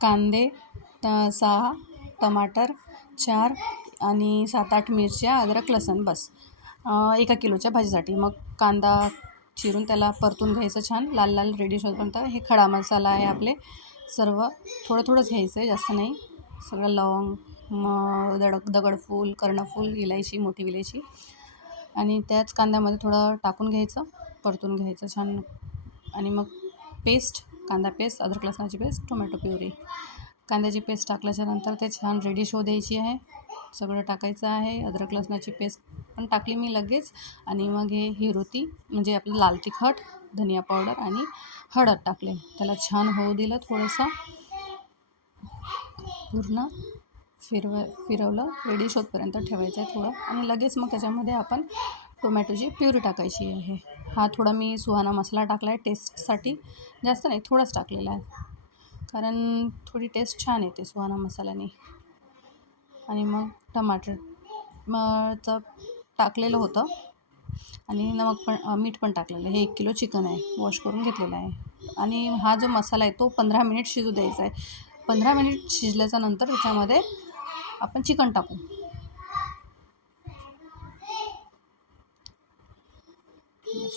कांदे 6, टमाटर 4 आणि 7-8 मिरच्या, अद्रक लसूण बस 1 किलोच्या भाजीसाठी. मग कांदा चिरून त्याला परतून घ्यायचं छान लाल लाल रेडी होईपर्यंत. हे खडा मसाला आहे आपले सर्व, थोडं थोडंच घ्यायचं आहे, जास्त नाही. सगळं लवंग, दगडफूल, कर्णफूल, इलायची, मोठी विलायची आणि त्याच कांद्यामध्ये थोडं टाकून घ्यायचं, परतून घ्यायचं छान. आणि मग पेस्ट, कांदा पेस्ट, अद्रक लसणाची पेस्ट, टोमॅटो प्युरी. कांद्याची पेस्ट टाकल्याच्यानंतर ते छान रेडी शो द्यायची आहे. सगळं टाकायचं आहे. अद्रक लसणाची पेस्ट पण टाकली मी लगेच. आणि मग हे हिरोती म्हणजे आपलं लाल तिखट, धनिया पावडर आणि हळद टाकले. त्याला छान होऊ दिलं, थोडंसं पूर्ण फिरवलं, रेडी शोधपर्यंत ठेवायचं आहे थोडं. आणि लगेच मग त्याच्यामध्ये आपण टोमॅटोची प्युरी टाकायची आहे. हा थोडा मी सुहाना मसाला टाकला आहे टेस्टसाठी, जास्त नाही, थोडाच टाकलेला आहे, कारण थोडी टेस्ट छान येते सुहाना मसाल्याने. आणि मग टमाटर टाकलेलं होतं आणि नमक पण, मीठ पण टाकलेलं आहे. हे 1 किलो चिकन आहे, वॉश करून घेतलेलं आहे. आणि हा जो मसाला आहे तो 15 मिनिट शिजू द्यायचा आहे. 15 मिनिट शिजल्याच्या नंतर त्याच्यामध्ये आपण चिकन टाकू.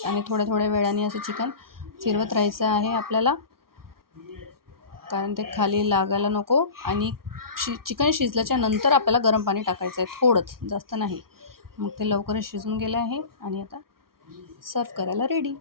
आणि थोड्या थोड्या वेळाने असं चिकन फिरवत राहायचं आहे आपल्याला, कारण ते खाली लागायला नको. आणि चिकन शिजल्याच्या नंतर आपल्याला गरम पाणी टाकायचं आहे, थोडंच, जास्त नाही. मग ते लवकरच शिजून गेलं आहे आणि आता सर्व करायला रेडी.